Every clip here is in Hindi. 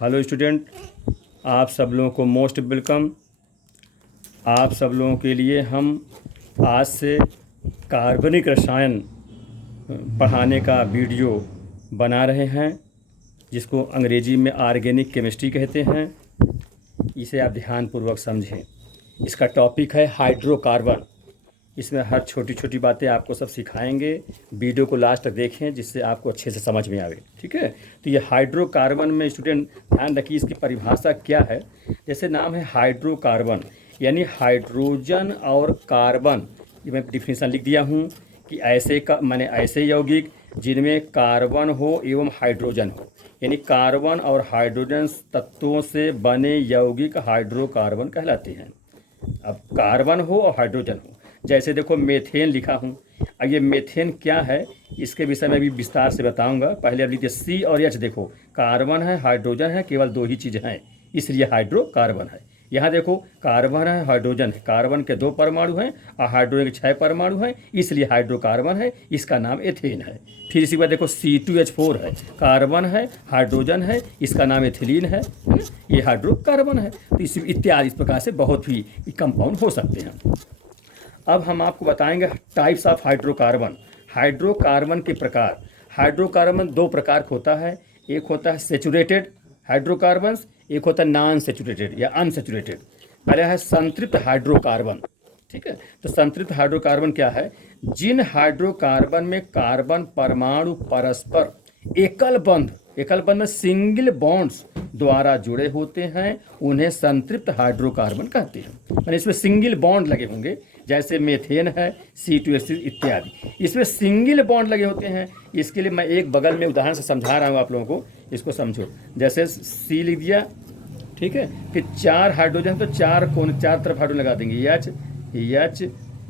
हेलो स्टूडेंट, आप सब लोगों को मोस्ट वेलकम। आप सब लोगों के लिए हम आज से कार्बनिक रसायन पढ़ाने का वीडियो बना रहे हैं, जिसको अंग्रेजी में ऑर्गेनिक केमिस्ट्री कहते हैं। इसे आप ध्यानपूर्वक समझें। इसका टॉपिक है हाइड्रोकार्बन। इसमें हर छोटी छोटी बातें आपको सब सिखाएंगे। वीडियो को लास्ट तक देखें, जिससे आपको अच्छे से समझ में आवे। ठीक है, तो ये हाइड्रोकार्बन में स्टूडेंट ध्यान रखिए, इसकी परिभाषा क्या है। जैसे नाम है हाइड्रोकार्बन, यानी हाइड्रोजन और कार्बन। ये मैं डिफिनेशन लिख दिया हूँ कि ऐसे का माने ऐसे यौगिक जिनमें कार्बन हो एवं हाइड्रोजन हो, यानी कार्बन और हाइड्रोजन तत्वों से बने यौगिक हाइड्रोकार्बन कहलाते हैं। अब कार्बन हो और हाइड्रोजन हो, जैसे देखो मेथेन लिखा हूँ। अब ये मेथेन क्या है, इसके विषय में भी विस्तार से बताऊंगा। पहले अब लीजिए सी और एच। देखो कार्बन है, हाइड्रोजन है, केवल दो ही चीज़ हैं, इसलिए हाइड्रोकार्बन है। यहाँ देखो कार्बन है, हाइड्रोजन है, कार्बन के 2 परमाणु हैं और हाइड्रोजन के 6 परमाणु हैं, इसलिए हाइड्रोकार्बन है। इसका नाम एथेन है। फिर इसी के बाद देखो C2H4 है, कार्बन है, हाइड्रोजन है, इसका नाम एथिलीन है ना? ये हाइड्रोकार्बन है। तो इस इत्यादि इस प्रकार से बहुत ही कंपाउंड हो सकते हैं। अब हम आपको बताएंगे टाइप्स ऑफ हाइड्रोकार्बन। हाइड्रोकार्बन के प्रकार। हाइड्रोकार्बन 2 प्रकार का होता है। एक होता है सेचुरेटेड हाइड्रोकार्बन्स, एक होता है नॉन सेचुरेटेड या अनसेचुरेटेड। पहले है संतृप्त हाइड्रोकार्बन। ठीक है, तो संतृप्त हाइड्रोकार्बन क्या है? जिन हाइड्रोकार्बन में कार्बन परमाणु परस्पर एकल बंध में सिंगल बॉन्ड्स द्वारा जुड़े होते हैं, उन्हें संतृप्त हाइड्रोकार्बन कहते हैं। यानी इसमें सिंगल बॉन्ड लगे होंगे, जैसे मेथेन है, C2H6 इत्यादि। इसमें सिंगल बॉन्ड लगे होते हैं। इसके लिए मैं एक बगल में उदाहरण से समझा रहा हूँ आप लोगों को, इसको समझो। जैसे C लिख दिया, ठीक है, कि 4 हाइड्रोजन, तो 4 तरफ हाइड्रोजन लगा देंगे, H,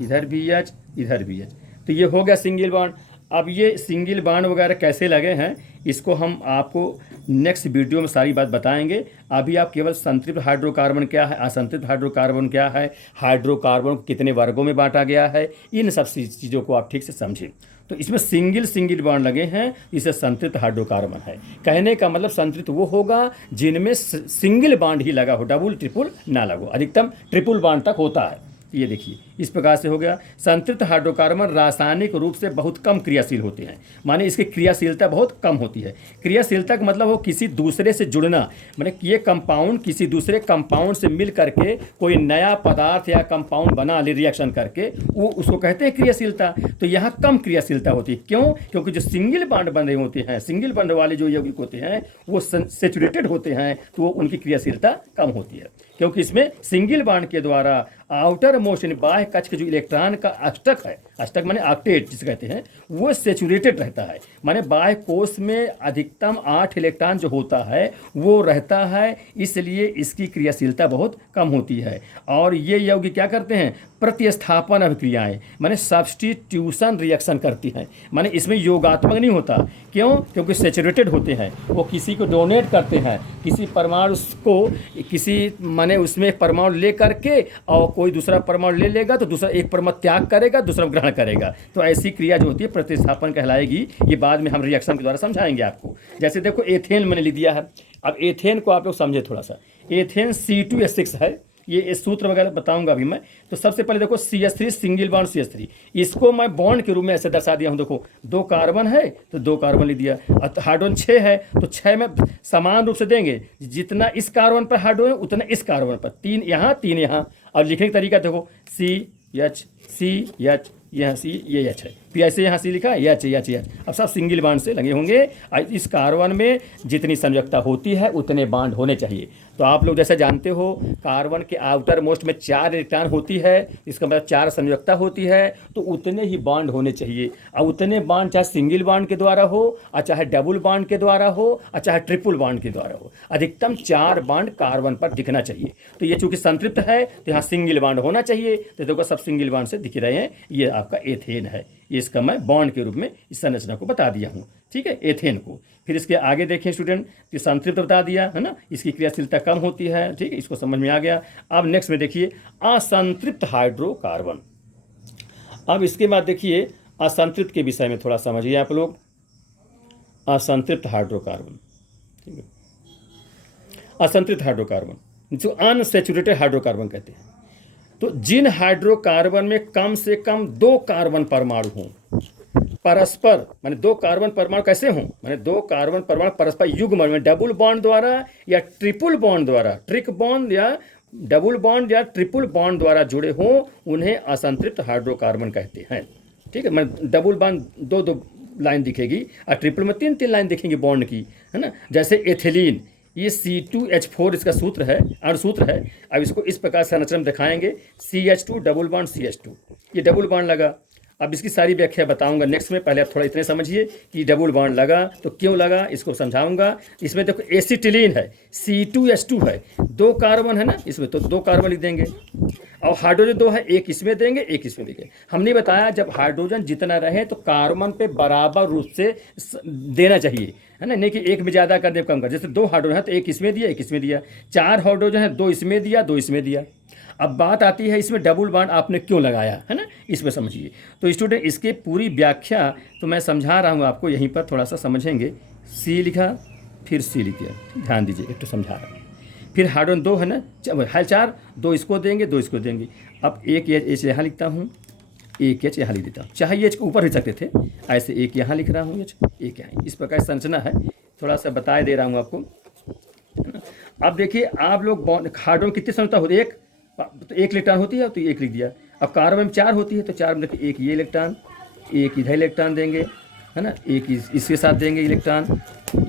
इधर भी H, इधर भी H, तो ये हो गया सिंगल बॉन्ड। अब ये सिंगल बॉन्ड वगैरह कैसे लगे हैं, इसको हम आपको नेक्स्ट वीडियो में सारी बात बताएंगे। अभी आप केवल संतृप्त हाइड्रोकार्बन क्या है, असंतृप्त हाइड्रोकार्बन क्या है, हाइड्रोकार्बन को कितने वर्गों में बांटा गया है, इन सब चीज़ों को आप ठीक से समझें। तो इसमें सिंगल बॉन्ड लगे हैं, इसे संतृप्त हाइड्रोकार्बन है। कहने का मतलब संतृप्त वो होगा जिनमें सिंगल बॉन्ड ही लगा हो, डबल ट्रिपल ना लगो। अधिकतम ट्रिपल बॉन्ड तक होता है। ये देखिए इस प्रकार से हो गया। संतृप्त हाइड्रोकार्बन रासायनिक रूप से बहुत कम क्रियाशील होते हैं, माने इसकी क्रियाशीलता बहुत कम होती है। क्रियाशीलता का मतलब हो किसी दूसरे से जुड़ना, माने ये कंपाउंड किसी दूसरे कंपाउंड से मिल करके कोई नया पदार्थ या कंपाउंड बना ले रिएक्शन करके, वो उसको कहते हैं क्रियाशीलता। तो यहाँ कम क्रियाशीलता होती है। क्यों? क्योंकि जो सिंगल बॉन्ड बंधे होते हैं, सिंगल बॉन्ड वाले जो यौगिक होते हैं वो सेचुरेटेड होते हैं, तो वो उनकी क्रियाशीलता कम होती है। क्योंकि इसमें सिंगल बॉन्ड के द्वारा आउटर मोस्ट यानी बाह्य कक्ष के जो इलेक्ट्रॉन का अष्टक है, अष्टक माने ऑक्टेट जिसे कहते हैं, वो सेचुरेटेड रहता है। माने बाह्य कोश में अधिकतम 8 इलेक्ट्रॉन जो होता है वो रहता है, इसलिए इसकी क्रियाशीलता बहुत कम होती है। और ये यौगिक क्या करते हैं? प्रतिस्थापन अभिक्रियाएं माने सब्स्टिट्यूशन रिएक्शन करती हैं। माने इसमें योगात्मक नहीं होता। क्यों? क्योंकि सेचुरेटेड होते हैं। वो किसी को डोनेट करते हैं, किसी परमाणु को किसी माने उसमें परमाणु ले करके, और कोई दूसरा परमाणु ले लेगा तो दूसरा एक परमाणु त्याग करेगा, दूसरा ग्रहण करेगा। तो ऐसी क्रिया जो होती है प्रतिस्थापन कहलाएगी। ये बाद में हम रिएक्शन के द्वारा समझाएंगे आपको। जैसे देखो एथेन मैंने लिख दिया है। अब एथेन को आप लोग समझे थोड़ा सा। एथेन C2H6 है, ये सूत्र वगैरह बताऊंगा अभी मैं। तो सबसे पहले देखो CH3 सिंगल बॉन्ड CH3, इसको मैं बॉन्ड के रूप में ऐसे दर्शा दिया हूँ। देखो 2 कार्बन है तो 2 कार्बन लिख दिया, और हाइड्रोजन 6 है तो 6 में समान रूप से देंगे, जितना इस कार्बन पर हाइड्रोजन उतना इस कार्बन पर, 3 यहाँ 3 यहाँ। और लिखने का तरीका देखो CH यहाँ C ये H है, फिर ऐसे यहाँ C लिखा है H। अब सब सिंगल बॉन्ड से लगे होंगे। इस कार्बन में जितनी संयोजकता होती है उतने बॉन्ड होने चाहिए। तो आप लोग जैसे जानते हो कार्बन के आउटर मोस्ट में 4 इलेक्ट्रॉन होती है, इसका मतलब 4 संयोजकता होती है, तो उतने ही बॉन्ड होने चाहिए। और उतने बॉन्ड चाहे सिंगल बॉन्ड के द्वारा हो, और चाहे डबल बॉन्ड के द्वारा हो, और चाहे ट्रिपल बॉन्ड के द्वारा हो, अधिकतम 4 बॉन्ड कार्बन पर दिखना चाहिए। तो ये चूंकि संतृप्त है तो यहाँ सिंगल बॉन्ड होना चाहिए। तो देखो सब सिंगल बॉन्ड से दिख रहे हैं। ये आपका एथेन है, इसका मैं बॉन्ड के रूप में इस संरचना को बता दिया हूँ। ठीक है, एथेन को। फिर इसके आगे देखें स्टूडेंट, कि संतृप्त बता दिया है ना, इसकी क्रियाशीलता कम होती है। ठीक है, इसको समझ में आ गया। अब नेक्स्ट में देखिए असंतृप्त हाइड्रोकार्बन। अब इसके बाद देखिए असंतृप्त के विषय में थोड़ा समझिए आप लोग। असंतृप्त हाइड्रोकार्बन, ठीक है, असंतृप्त हाइड्रोकार्बन, जो अनसैचुरेटेड हाइड्रोकार्बन कहते हैं। तो जिन हाइड्रोकार्बन में कम से कम 2 कार्बन परमाणु हों परस्पर, माने 2 कार्बन परमाणु कैसे हों, माने 2 कार्बन परमाणु परस्पर युग्म में डबल बॉन्ड द्वारा या ट्रिपल बॉन्ड द्वारा, ट्रिक बॉन्ड या डबल बॉन्ड या ट्रिपल बॉन्ड द्वारा जुड़े हों, उन्हें असंतृप्त हाइड्रोकार्बन कहते हैं। ठीक है, मैं डबल बॉन्ड 2 लाइन दिखेगी और ट्रिपल में 3 लाइन दिखेंगी बॉन्ड की, है ना। जैसे एथिलीन, ये C2H4 इसका सूत्र है, अणुसूत्र है। अब इसको इस प्रकार संरचना में दिखाएंगे, CH2 डबल बॉन्ड CH2, ये डबल बॉन्ड लगा। अब इसकी सारी व्याख्या बताऊंगा नेक्स्ट में, पहले आप थोड़ा इतने समझिए कि डबल बॉन्ड लगा तो क्यों लगा, इसको समझाऊंगा। इसमें देखो एसिटिलीन है, C2H2 है, 2 कार्बन है ना इसमें, तो 2 कार्बन लिख देंगे। और हाइड्रोजन 2 है, एक इसमें देंगे एक इसमें देंगे। हमने बताया जब हाइड्रोजन जितना रहे तो कार्बन पे बराबर रूप से देना चाहिए, है ना, नहीं कि एक में ज़्यादा कर दे कम कर। जैसे 2 हाइड्रोजन है तो एक इसमें दिया एक इसमें दिया, 4 हाइड्रोजन है 2 इसमें दिया 2 इसमें दिया। अब बात आती है इसमें डबल बॉन्ड आपने क्यों लगाया, है ना, इसमें समझिए। तो स्टूडेंट इसकी पूरी व्याख्या तो मैं समझा रहा हूँ आपको, यहीं पर थोड़ा सा समझेंगे। C लिखा, फिर C लिख दिया, ध्यान दीजिए, एक तो समझा रहा हूँ। फिर हाइड्रोजन 2 है ना, 4, 2 इसको देंगे 2 इसको देंगे। अब एक H यहाँ लिखता हूँ, एक H यहाँ लिख देता हूँ, चाहे H को ऊपर लिख सकते थे, ऐसे एक यहाँ लिख रहा हूँ, एक यहाँ, इस प्रकार संरचना है, थोड़ा सा बता दे रहा हूँ आपको। अब देखिए आप लोग हाइड्रोजन कितनी संरचना होती है, एक तो 1 इलेक्ट्रॉन होती है तो 1 लिख दिया। अब कार्बन में 4 होती है तो 4 में देखिए 1 ये इलेक्ट्रॉन, 1 इधर इलेक्ट्रॉन देंगे, है ना, 1 इसके साथ देंगे इलेक्ट्रॉन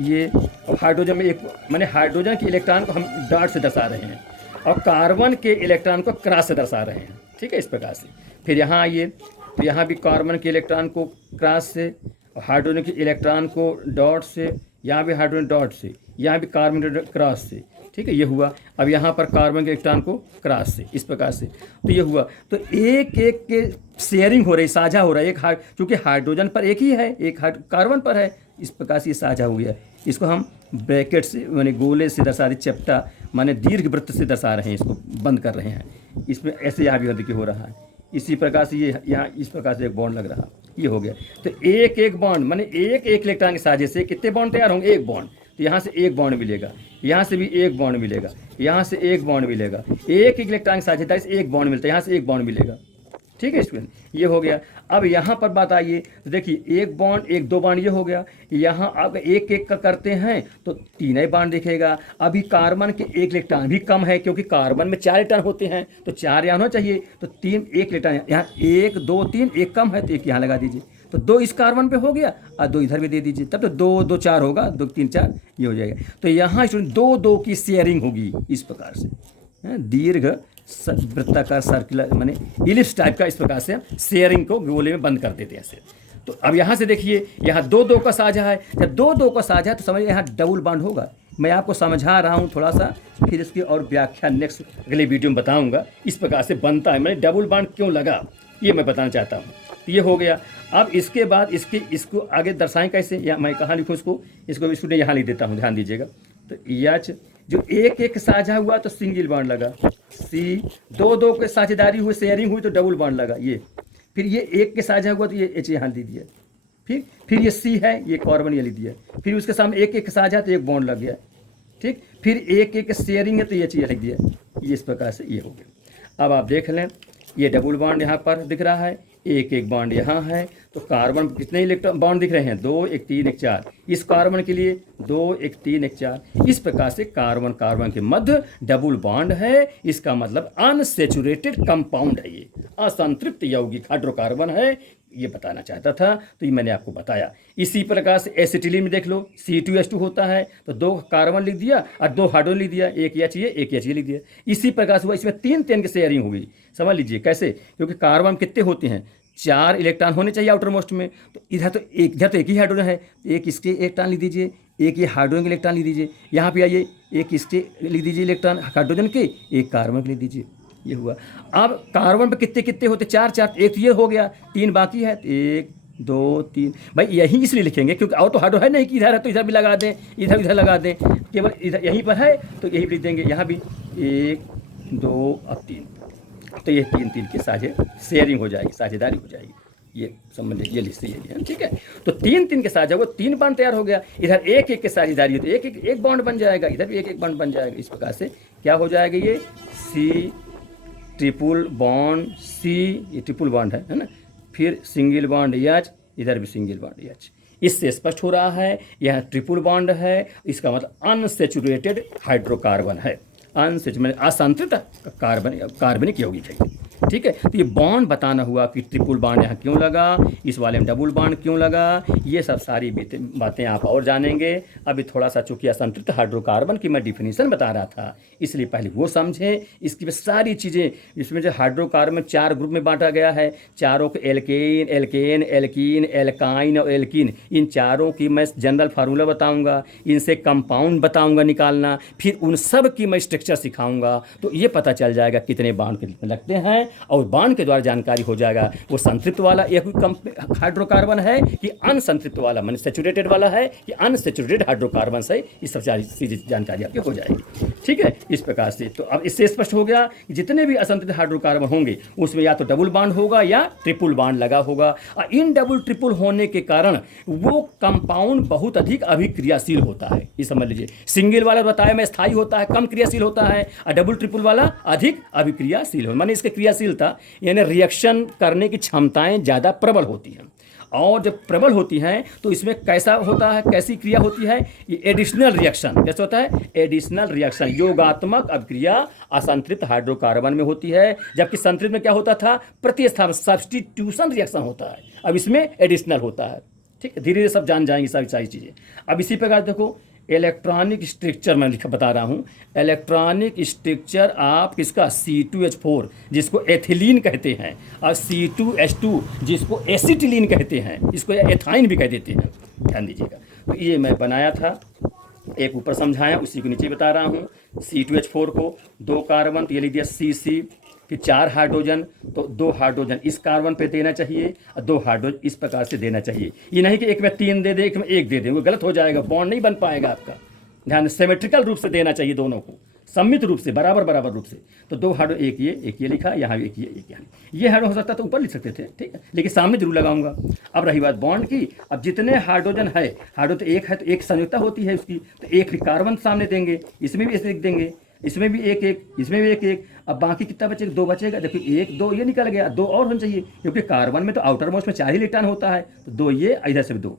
ये। और हाइड्रोजन में एक, माने हाइड्रोजन के इलेक्ट्रॉन को हम डॉट से दर्शा रहे हैं और कार्बन के इलेक्ट्रॉन को क्रॉस से दर्शा रहे हैं। ठीक है, इस प्रकार से। फिर यहाँ आइए, तो यहाँ भी कार्बन के इलेक्ट्रॉन को क्रॉस से, हाइड्रोजन के इलेक्ट्रॉन को डॉट से, यहाँ भी हाइड्रोजन डॉट से, यहाँ भी कार्बन क्रॉस से। ठीक है, ये हुआ। अब यहाँ पर कार्बन के इलेक्ट्रॉन को क्रॉस से, इस प्रकार से, तो ये हुआ। तो एक एक के शेयरिंग हो रही, साझा हो रहा है, एक चूँकि हाइड्रोजन पर एक ही है, एक कार्बन पर है, इस प्रकार से ये साझा हो गया। इसको हम ब्रैकेट से माने गोले से दर्शा रहे, चपटा माने दीर्घ वृत्त से दर्शा रहे हैं, इसको बंद कर रहे हैं। इसमें ऐसे यहाँ भी देखिए हो रहा है, इसी प्रकार से ये यहाँ इस प्रकार से एक बॉन्ड लग रहा, ये हो गया। तो एक एक बॉन्ड माने एक एक इलेक्ट्रॉन के साझे से कितने बॉन्ड तैयार होंगे, एक बॉन्ड। तो यहाँ से एक बॉन्ड मिलेगा, यहाँ से भी एक बॉन्ड मिलेगा, यहाँ से एक बॉन्ड मिलेगा, एक इलेक्ट्रॉन की साझेदारी से एक बॉन्ड मिलता है, यहाँ से एक बॉन्ड मिलेगा। ठीक है स्टूडेंट, ये हो गया। अब यहाँ पर बात आइए, तो देखिए एक बॉन्ड एक 2 बॉन्ड ये हो गया। यहाँ अब एक एक का करते हैं तो 3 ही बॉन्ड दिखेगा। अभी कार्बन के 1 इलेक्ट्रॉन भी कम है, क्योंकि कार्बन में 4 इलेक्ट्रॉन होते हैं तो 4 यहाँ होना चाहिए, तो 3 1 इलेक्ट्रॉन यहाँ 1 2 3, एक कम है तो 1 यहाँ लगा दीजिए, तो 2 इस कार्बन पे हो गया और 2 इधर भी दे दीजिए, तब तो 2 2 4 होगा, 2 3 4 ये हो जाएगा। तो यहाँ स्टूडेंट 2 2 की शेयरिंग होगी इस प्रकार से, दीर्घ वृत्ताकार सर्कुलर माने इलिप्स टाइप का, इस प्रकार से शेयरिंग को गोले में बंद कर देते हैं ऐसे। तो अब यहाँ से देखिए, यहाँ 2 2 का साझा है, जब 2 2 का साझा है तो समझिए यहाँ डबल बॉन्ड होगा। मैं आपको समझा रहा हूँ थोड़ा सा, फिर इसकी और व्याख्या नेक्स्ट अगले वीडियो में बताऊँगा, इस प्रकार से बनता है, मैंने डबल बॉन्ड क्यों लगा ये मैं बताना चाहता हूँ। तो ये हो गया। अब इसके बाद इसको आगे दर्शाएं कैसे, या मैं कहाँ लिखूँ इसको स्टूडेंट यहाँ लिख देता हूँ, ध्यान दीजिएगा। तो एच जो एक एक साझा हुआ तो सिंगल बॉन्ड लगा, सी 2 2 के साझेदारी हुई, शेयरिंग हुई तो डबल बॉन्ड लगा ये। फिर ये एक के साझा हुआ तो ये एच यहाँ दे दिया। फिर ये सी है, ये कार्बन ये लिख दिया। फिर उसके सामने एक एक साझा तो एक बॉन्ड लग गया। ठीक, फिर एक एक शेयरिंग है तो ये लिख दिया, ये इस प्रकार से ये हो गया। अब आप देख लें, ये डबल बॉन्ड यहाँ पर दिख रहा है, एक एक बॉन्ड यहाँ है, तो कार्बन कितने इलेक्ट्रॉन बॉन्ड दिख रहे हैं, 2 1 3 1 4। इस कार्बन के लिए 2 1 3 1 4। इस प्रकार से कार्बन कार्बन के मध्य डबल बॉन्ड है, इसका मतलब अनसैचुरेटेड कंपाउंड है, ये असंतृप्त यौगिक हाइड्रोकार्बन है, ये बताना चाहता था, तो ये मैंने आपको बताया। इसी प्रकार से एसिटिलीन में देख लो, C2H2 होता है तो 2 कार्बन लिख दिया और 2 हाइड्रोजन लिख दिया, एक H ये एक H ये लिख दिया। इसी प्रकार से हुआ, इसमें 3 की शेयरिंग होगी। समझ लीजिए कैसे, क्योंकि कार्बन कितने होते हैं, 4 इलेक्ट्रॉन होने चाहिए आउटर मोस्ट में, तो इधर तो एक ही हाइड्रोजन है, एक इसके इलेक्ट्रॉन लिख दीजिए, एक ये हाइड्रोजन के इलेक्ट्रॉन लिख दीजिए। यहाँ पे आइए, एक इसके लिख दीजिए इलेक्ट्रॉन हाइड्रोजन के, एक कार्बन के लिख दीजिए, ये हुआ। अब कार्बन पे कितने कितने होते, 4 4, एक ये हो गया, 3 बाकी है, 1 2 3। भाई यही इसलिए लिखेंगे क्योंकि और तो हाइड्रो है नहीं कि इधर है तो इधर भी लगा दें, इधर इधर लगा दें, केवल इधर यहीं पर है तो यही लिख देंगे। यहाँ भी 1 2 अब 3, तो ये 3 3 के साझे शेयरिंग हो जाएगी, साझेदारी हो जाएगी, ये समझ ये लिस्ट है, ठीक है। तो 3 के साथ जब वो 3 बॉन्ड तैयार हो गया, इधर एक के साझेदारी हो तो एक बॉन्ड बन जाएगा, इधर भी एक बॉन्ड बन जाएगा। इस प्रकार से क्या हो जाएगा, ये C ट्रिपल बॉन्ड C, ये ट्रिपल बॉन्ड है ना, फिर सिंगल बॉन्ड H, इधर भी सिंगल बॉन्ड H। इससे स्पष्ट हो रहा है यह ट्रिपल बॉन्ड है, इसका मतलब अनसेचुरेटेड हाइड्रोकार्बन है, अनसेचुरेटेड असंतृप्त कार्बनिक यौगिक है, ठीक है। तो ये बॉन्ड बताना हुआ कि ट्रिपल बॉन्ड यहाँ क्यों लगा, इस वाले में डबल बॉन्ड क्यों लगा, ये सब सारी बातें आप और जानेंगे। अभी थोड़ा सा चूंकि असंतृप्त हाइड्रोकार्बन की मैं डिफिनीशन बता रहा था, इसलिए पहले वो समझें। इसकी सारी चीज़ें, इसमें जो हाइड्रोकार्बन 4 ग्रुप में बांटा गया है, चारों को एल्केन, एल्केन, एल्कीन, एल्काइन और एल्कीन, इन चारों की मैं जनरल फार्मूला बताऊंगा, इनसे कंपाउंड बताऊंगा निकालना, फिर उन सब की मैं स्ट्रक्चर सिखाऊंगा। तो ये पता चल जाएगा कितने बॉन्ड लगते हैं, और बॉन्ड के द्वारा जानकारी हो जाएगा वो संतृप्त वाला एक हाइड्रोकार्बन है कि अनसंतृप्त वाला, माने सैचुरेटेड वाला है कि अनसैचुरेटेड हाइड्रोकार्बन से, इस सब सारी जानकारी आपकी हो जाएगी, ठीक है। इस प्रकार से तो अब इससे स्पष्ट हो गया कि जितने भी असंतृप्त हाइड्रोकार्बन होंगे उसमें या तो डबल बॉन्ड होगा या ट्रिपल बॉन्ड लगा होगा, और इन डबल ट्रिपल होने के कारण वो कंपाउंड बहुत अधिक अभिक्रियाशील होता है। ये समझ लीजिए, सिंगल वाला बताया मैं स्थायी होता है, कम क्रियाशील होता है, और डबल ट्रिपल वाला अधिक अभिक्रियाशील हो, माने इसके क्रियाशीलता यानी रिएक्शन करने की क्षमताएं ज़्यादा प्रबल होती हैं। और जब प्रबल होती हैं तो इसमें कैसा होता है, कैसी क्रिया होती है, ये एडिशनल रिएक्शन कैसे होता है, एडिशनल रिएक्शन योगात्मक अभिक्रिया असंतृप्त हाइड्रोकार्बन में होती है, जबकि संतृप्त में क्या होता था, प्रतिस्थापन सब्स्टिट्यूशन रिएक्शन होता है, अब इसमें एडिशनल होता है, ठीक है। धीरे धीरे सब जान जाएंगे सारी चीज़ें। अब इसी प्रकार देखो इलेक्ट्रॉनिक स्ट्रक्चर मैं बता रहा हूँ, इलेक्ट्रॉनिक स्ट्रक्चर आप किसका, C2H4 जिसको एथिलीन कहते हैं, और C2H2 जिसको एसिटिलीन कहते हैं, इसको एथाइन भी कह देते हैं, ध्यान दीजिएगा। तो ये मैं बनाया था, एक ऊपर समझाया, उसी को नीचे बता रहा हूँ। C2H4 को 2 कार्बन, तो ये लिख दिया CC, फिर 4 हाइड्रोजन, तो 2 हाइड्रोजन इस कार्बन पे देना चाहिए और 2 हाइड्रोजन इस प्रकार से देना चाहिए। ये नहीं कि एक में 3 दे दे, एक में 1 दे दे, वो गलत हो जाएगा, बॉन्ड नहीं बन पाएगा आपका। ध्यान, सिमेट्रिकल रूप से देना चाहिए, दोनों को सम्मित रूप से, बराबर रूप से। तो 2 हाइड्रो, एक ये लिखा, यहाँ एक ये यहाँ, ये हाइड्रो हो सकता तो ऊपर लिख सकते थे, ठीक है, लेकिन सामने जरूर लगाऊंगा। अब रही बात बॉन्ड की, अब जितने हाइड्रोजन है, हाइड्रो तो एक है तो एक संयुक्ता होती है उसकी, तो एक कार्बन सामने देंगे, इसमें भी ऐसे लिख देंगे, इसमें भी एक, इसमें भी एक। अब बाकी कितना बचेगा, 2 बचेगा, देखिए 1 2 ये निकल गया, 2 और होना चाहिए, क्योंकि कार्बन में तो आउटर मोस्ट में 4 ही इलेक्ट्रॉन होता है, तो 2 ये, इधर से 2,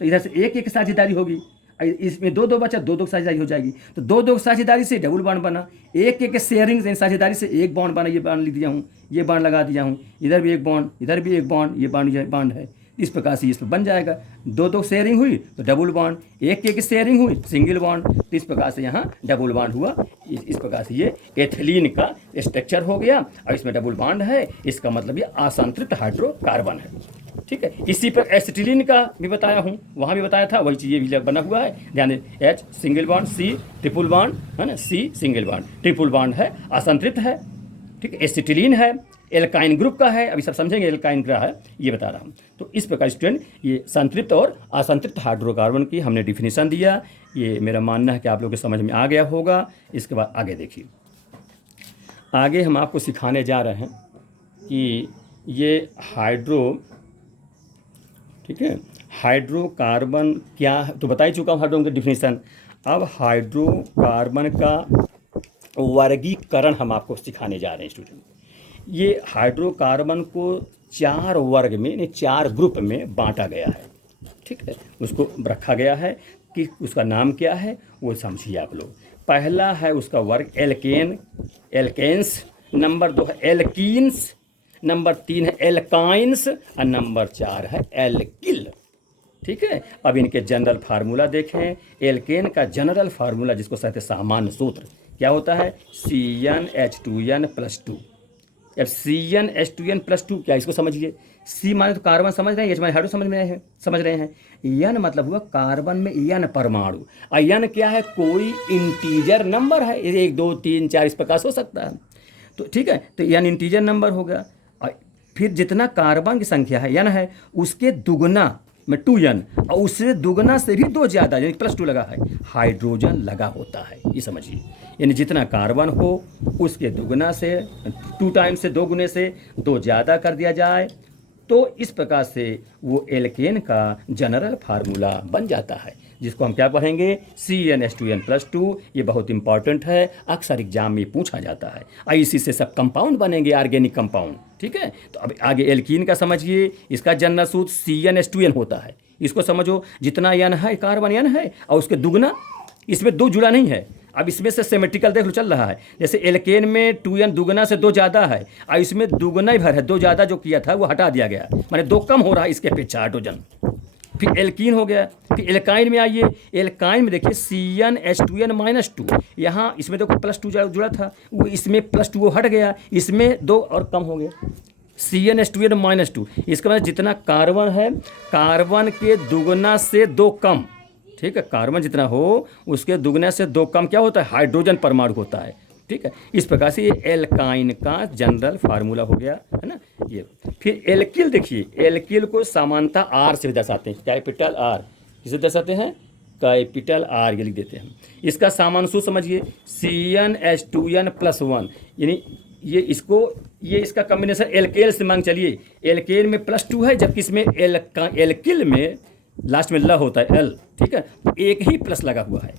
तो इधर से एक साझेदारी होगी, इसमें 2 बचा, 2 साझेदारी हो जाएगी, तो 2 साझेदारी से डबल बॉन्ड बना, एक शेयरिंग साझेदारी से एक बॉन्ड बना, ये बॉन्ड लिख दिया हूँ, ये बॉन्ड लगा दिया हूँ, इधर भी एक बॉन्ड, इधर भी एक बॉन्ड, ये बॉन्ड है। इस प्रकार से इसमें बन जाएगा, 2 शेयरिंग हुई तो डबल बॉन्ड, एक शेयरिंग हुई सिंगल बॉन्ड, तो इस प्रकार से यहाँ डबल बॉन्ड हुआ। इस प्रकार से ये एथिलीन का स्ट्रक्चर हो गया, और इसमें डबल बॉन्ड है, इसका मतलब ये असंतृप्त हाइड्रोकार्बन है, ठीक है। इसी पर एसिटिलीन का भी बताया हूँ, वहाँ भी बताया था, वही चीज़ ये भी बना हुआ है, ध्यान दें, H single bond, C triple bond है ना, C single bond, triple bond है, असंतृप्त है, ठीक है। एसिटिलीन है, एल्काइन ग्रुप का है, अभी सब समझेंगे एल्काइन का है, ये बता रहा हूँ। तो इस प्रकार स्टूडेंट ये संतृप्त और असंतृप्त हाइड्रोकार्बन की हमने डिफिनीशन दिया, ये मेरा मानना है कि आप लोगों के समझ में आ गया होगा। इसके बाद आगे देखिए, आगे हम आपको सिखाने जा रहे हैं कि ये ठीक है, हाइड्रोकार्बन क्या है, तो बता ही चुका हूँ हाइड्रोकार्बन की डिफिनीशन। अब हाइड्रोकार्बन का वर्गीकरण हम आपको सिखाने जा रहे हैं स्टूडेंट। ये हाइड्रोकार्बन को 4 वर्ग में, यानी 4 ग्रुप में बांटा गया है, ठीक है, उसको रखा गया है कि उसका नाम क्या है वो समझिए आप लोग। पहला है उसका वर्ग एल्केन, एल्केन्स, नंबर 2 है एल्कीन्स, नंबर 3 है एल्काइन्स, और नंबर 4 है एल्किल, ठीक है। अब इनके जनरल फार्मूला देखें। एल्केन का जनरल फार्मूला जिसको कहते हैं सामान्य सूत्र, क्या होता है, CnH2n+2। अब CnH2n+2 क्या, इसको समझिए। C माने तो कार्बन समझ रहे हैं, H माने हाइड्रो समझ रहे हैं। N मतलब हुआ कार्बन में N परमाणु, और N क्या है, कोई इंटीजर नंबर है, 1 2 3 4 इस प्रकार से हो सकता है, तो ठीक है, तो N इंटीजर नंबर हो गया। और फिर जितना कार्बन की संख्या है N है, उसके दुगना में 2n, और उससे दुगना से भी 2 ज़्यादा, यानी +2 लगा है, हाइड्रोजन लगा होता है, ये समझिए। यानी जितना कार्बन हो उसके दुगना से 2 टाइम्स से 2 गुने से 2 ज़्यादा कर दिया जाए, तो इस प्रकार से वो एल्केन का जनरल फार्मूला बन जाता है, जिसको हम क्या पढ़ेंगे, CnH2n+2। ये बहुत इंपॉर्टेंट है, अक्सर एग्जाम में पूछा जाता है। इसी से सब कंपाउंड बनेंगे, ऑर्गेनिक कंपाउंड। ठीक है, तो अब आगे एल्कीन का समझिए। इसका जनरल सूत्र CnH2n होता है। इसको समझो, जितना n है कार्बन n है और उसके दुगना, इसमें दो जुड़ा नहीं है। अब इसमें से सिमेट्रिकल देख लो चल रहा है, जैसे एल्केन में 2n दुगना से 2 ज़्यादा है और इसमें दुगना ही भर है, 2 ज़्यादा जो किया था वो हटा दिया गया, माने 2 कम हो रहा है इसके अपेक्षा हाइड्रोजन। फिर एल्कीन हो गया। फिर एल्काइन में आइए, एल्काइन में देखिए CnH2n-2, यहाँ इसमें देखो +2 जुड़ा था, वो इसमें +2 वो हट गया, इसमें 2 और कम हो गया, CnH2n-2। इसका मतलब जितना कार्बन है, कार्बन के दुगना से 2 कम। ठीक है, कार्बन जितना हो उसके दुगने से 2 कम क्या होता है, हाइड्रोजन परमाणु होता है। ठीक है, इस प्रकार से ये एल्काइन का जनरल फार्मूला हो गया, है ना ये। फिर एल्किल देखिए, एल्किल को समानता R से दर्शाते हैं, कैपिटल R। किसे दर्शाते हैं, कैपिटल R, ये लिख देते हैं। इसका सामान्य सूत्र समझिए, CnH2n+1, यानी ये इसका कॉम्बिनेशन एल्केल से मांग चलिए। एल्केल में +2 है, जबकि इसमें एल्किल में लास्ट में ल होता है L। ठीक है, तो एक ही प्लस लगा हुआ है,